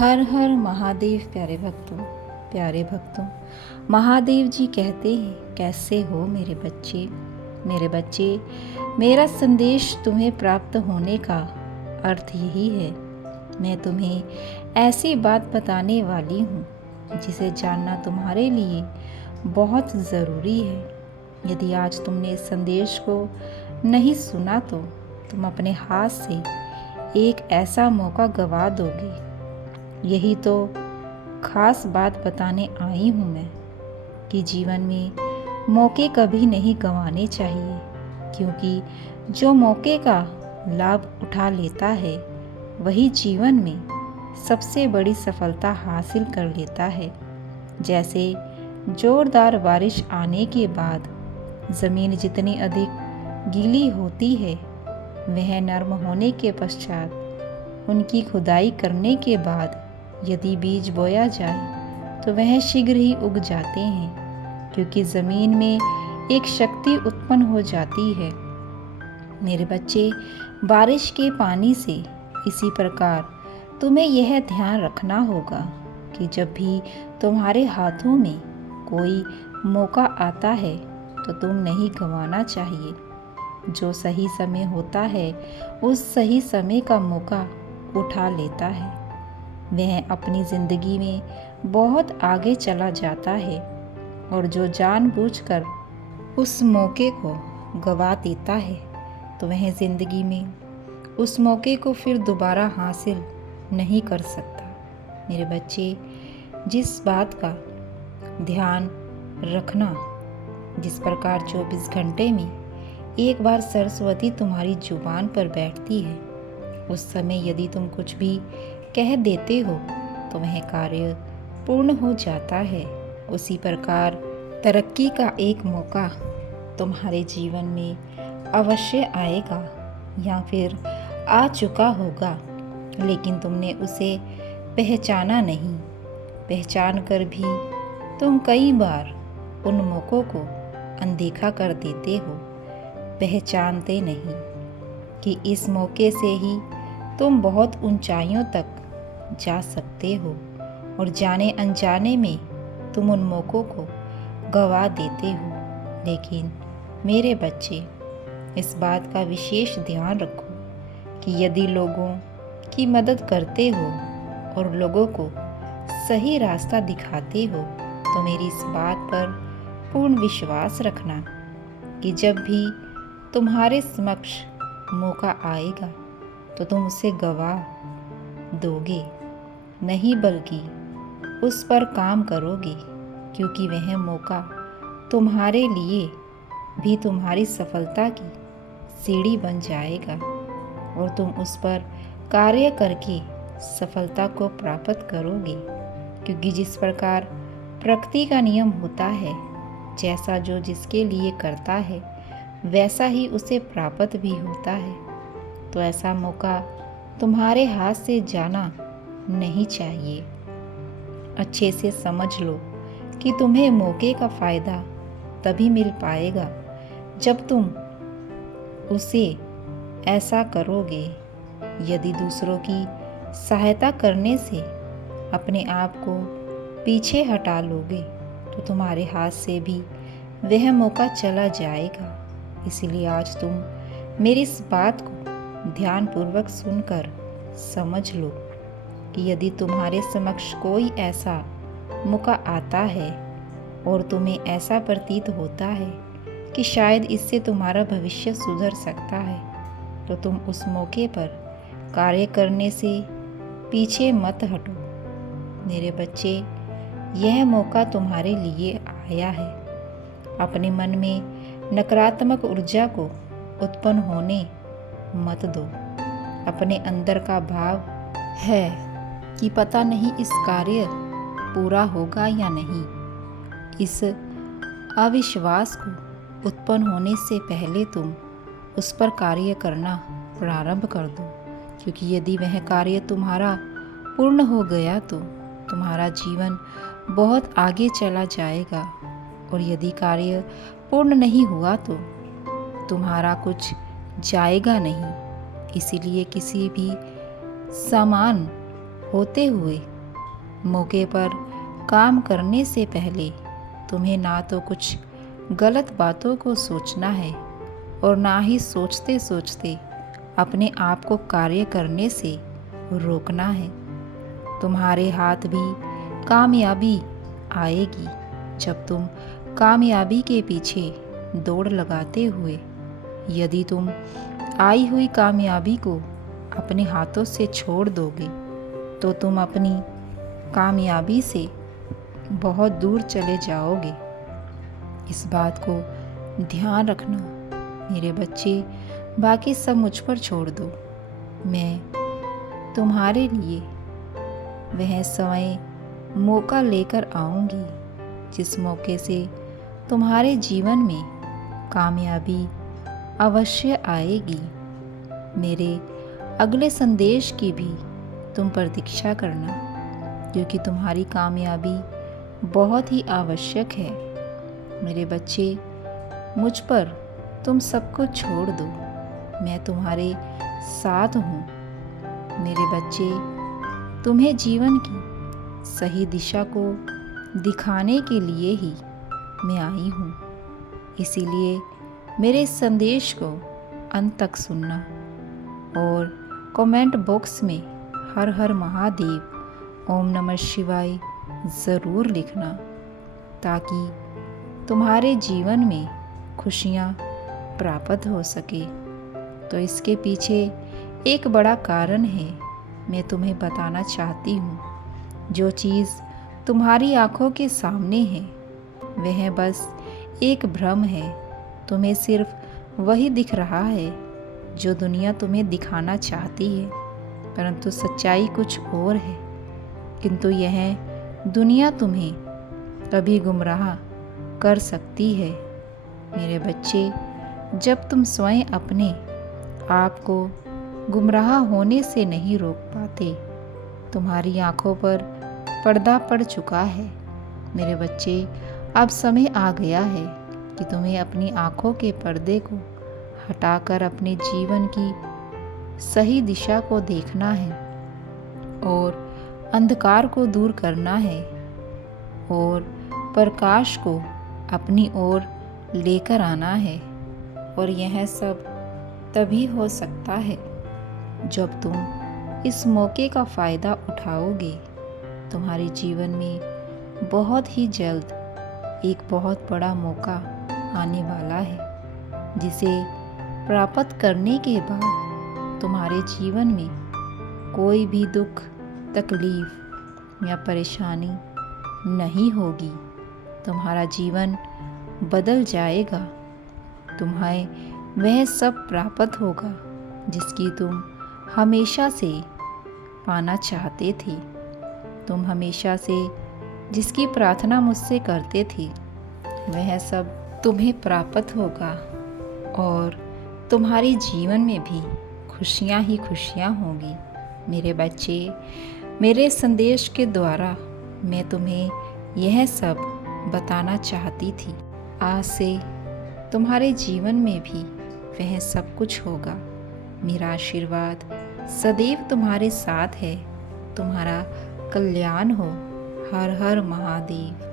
हर हर महादेव। प्यारे भक्तों, महादेव जी कहते हैं, कैसे हो मेरे बच्चे। मेरे बच्चे, मेरा संदेश तुम्हें प्राप्त होने का अर्थ यही है। मैं तुम्हें ऐसी बात बताने वाली हूँ जिसे जानना तुम्हारे लिए बहुत ज़रूरी है। यदि आज तुमने इस संदेश को नहीं सुना तो तुम अपने हाथ से एक ऐसा मौका गवा दोगे। यही तो खास बात बताने आई हूँ मैं कि जीवन में मौके कभी नहीं गंवाने चाहिए, क्योंकि जो मौके का लाभ उठा लेता है वही जीवन में सबसे बड़ी सफलता हासिल कर लेता है। जैसे जोरदार बारिश आने के बाद ज़मीन जितनी अधिक गीली होती है, वह नर्म होने के पश्चात उनकी खुदाई करने के बाद यदि बीज बोया जाए तो वह शीघ्र ही उग जाते हैं, क्योंकि ज़मीन में एक शक्ति उत्पन्न हो जाती है। मेरे बच्चे, बारिश के पानी से इसी प्रकार तुम्हें यह ध्यान रखना होगा कि जब भी तुम्हारे हाथों में कोई मौका आता है तो तुम नहीं गंवाना चाहिए। जो सही समय होता है उस सही समय का मौका उठा लेता है, वह अपनी ज़िंदगी में बहुत आगे चला जाता है। और जो जानबूझकर उस मौके को गवा देता है तो वह ज़िंदगी में उस मौके को फिर दोबारा हासिल नहीं कर सकता। मेरे बच्चे, जिस बात का ध्यान रखना, जिस प्रकार 24 घंटे में एक बार सरस्वती तुम्हारी जुबान पर बैठती है, उस समय यदि तुम कुछ भी कह देते हो तो वह कार्य पूर्ण हो जाता है। उसी प्रकार तरक्की का एक मौका तुम्हारे जीवन में अवश्य आएगा या फिर आ चुका होगा, लेकिन तुमने उसे पहचाना नहीं। पहचान कर भी तुम कई बार उन मौक़ों को अनदेखा कर देते हो। पहचानते नहीं कि इस मौके से ही तुम बहुत ऊंचाइयों तक जा सकते हो, और जाने अनजाने में तुम उन मौक़ों को गवा देते हो। लेकिन मेरे बच्चे, इस बात का विशेष ध्यान रखो कि यदि लोगों की मदद करते हो और लोगों को सही रास्ता दिखाते हो तो मेरी इस बात पर पूर्ण विश्वास रखना कि जब भी तुम्हारे समक्ष मौका आएगा तो तुम उसे गवा दोगे नहीं, बल्कि उस पर काम करोगे, क्योंकि वह मौका तुम्हारे लिए भी तुम्हारी सफलता की सीढ़ी बन जाएगा और तुम उस पर कार्य करके सफलता को प्राप्त करोगे। क्योंकि जिस प्रकार प्रकृति का नियम होता है, जैसा जो जिसके लिए करता है वैसा ही उसे प्राप्त भी होता है, तो ऐसा मौका तुम्हारे हाथ से जाना नहीं चाहिए। अच्छे से समझ लो कि तुम्हें मौके का फ़ायदा तभी मिल पाएगा जब तुम उसे ऐसा करोगे। यदि दूसरों की सहायता करने से अपने आप को पीछे हटा लोगे तो तुम्हारे हाथ से भी वह मौका चला जाएगा। इसलिए आज तुम मेरी इस बात को ध्यानपूर्वक सुनकर समझ लो कि यदि तुम्हारे समक्ष कोई ऐसा मौका आता है और तुम्हें ऐसा प्रतीत होता है कि शायद इससे तुम्हारा भविष्य सुधर सकता है, तो तुम उस मौके पर कार्य करने से पीछे मत हटो। मेरे बच्चे, यह मौका तुम्हारे लिए आया है। अपने मन में नकारात्मक ऊर्जा को उत्पन्न होने मत दो। अपने अंदर का भाव है कि पता नहीं इस कार्य पूरा होगा या नहीं, इस अविश्वास को उत्पन्न होने से पहले तुम उस पर कार्य करना प्रारंभ कर दो। क्योंकि यदि वह कार्य तुम्हारा पूर्ण हो गया तो तुम्हारा जीवन बहुत आगे चला जाएगा, और यदि कार्य पूर्ण नहीं हुआ तो तुम्हारा कुछ जाएगा नहीं। इसीलिए किसी भी सामान होते हुए मौके पर काम करने से पहले तुम्हें ना तो कुछ गलत बातों को सोचना है और ना ही सोचते सोचते अपने आप को कार्य करने से रोकना है। तुम्हारे हाथ भी कामयाबी आएगी जब तुम कामयाबी के पीछे दौड़ लगाते हुए, यदि तुम आई हुई कामयाबी को अपने हाथों से छोड़ दोगे तो तुम अपनी कामयाबी से बहुत दूर चले जाओगे। इस बात को ध्यान रखना मेरे बच्चे, बाकी सब मुझ पर छोड़ दो। मैं तुम्हारे लिए वह समय मौका लेकर आऊँगी जिस मौके से तुम्हारे जीवन में कामयाबी अवश्य आएगी। मेरे अगले संदेश की भी तुम प्रतीक्षा करना, क्योंकि तुम्हारी कामयाबी बहुत ही आवश्यक है। मेरे बच्चे, मुझ पर तुम सब कुछ छोड़ दो, मैं तुम्हारे साथ हूँ। मेरे बच्चे, तुम्हें जीवन की सही दिशा को दिखाने के लिए ही मैं आई हूँ। इसीलिए मेरे संदेश को अंत तक सुनना और कमेंट बॉक्स में हर हर महादेव, ओम नमः शिवाय ज़रूर लिखना, ताकि तुम्हारे जीवन में खुशियाँ प्राप्त हो सके। तो इसके पीछे एक बड़ा कारण है, मैं तुम्हें बताना चाहती हूँ। जो चीज़ तुम्हारी आँखों के सामने है वह बस एक भ्रम है। तुम्हें सिर्फ वही दिख रहा है जो दुनिया तुम्हें दिखाना चाहती है, परंतु सच्चाई कुछ और है। किंतु यह दुनिया तुम्हें कभी गुमराह कर सकती है। मेरे बच्चे, जब तुम स्वयं अपने आप को गुमराह होने से नहीं रोक पाते, तुम्हारी आंखों पर पर्दा पड़ चुका है। मेरे बच्चे, अब समय आ गया है कि तुम्हें अपनी आंखों के पर्दे को हटाकर अपने जीवन की सही दिशा को देखना है और अंधकार को दूर करना है और प्रकाश को अपनी ओर लेकर आना है। और यह सब तभी हो सकता है जब तुम इस मौके का फ़ायदा उठाओगे। तुम्हारे जीवन में बहुत ही जल्द एक बहुत बड़ा मौका आने वाला है, जिसे प्राप्त करने के बाद तुम्हारे जीवन में कोई भी दुख, तकलीफ या परेशानी नहीं होगी। तुम्हारा जीवन बदल जाएगा। तुम्हें वह सब प्राप्त होगा जिसकी तुम हमेशा से पाना चाहते थे। तुम हमेशा से जिसकी प्रार्थना मुझसे करते थे वह सब तुम्हें प्राप्त होगा और तुम्हारे जीवन में भी खुशियाँ ही खुशियाँ होंगी। मेरे बच्चे, मेरे संदेश के द्वारा मैं तुम्हें यह सब बताना चाहती थी। आज से तुम्हारे जीवन में भी वह सब कुछ होगा। मेरा आशीर्वाद सदैव तुम्हारे साथ है। तुम्हारा कल्याण हो। हर हर महादेव।